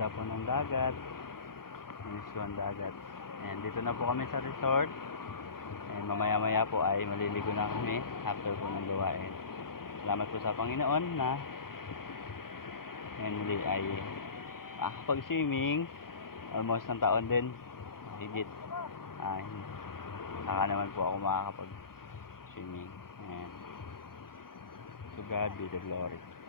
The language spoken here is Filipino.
ganda po ng dagat. Linis po ang dagat. And dito na po kami sa resort. And mamaya maya po ay maliligo na kami after po ng luwain. Salamat po sa Panginoon na and muli ay pag-swimming almost ng taon din higit saka naman po ako makakapag-swimming. And to God be the glory.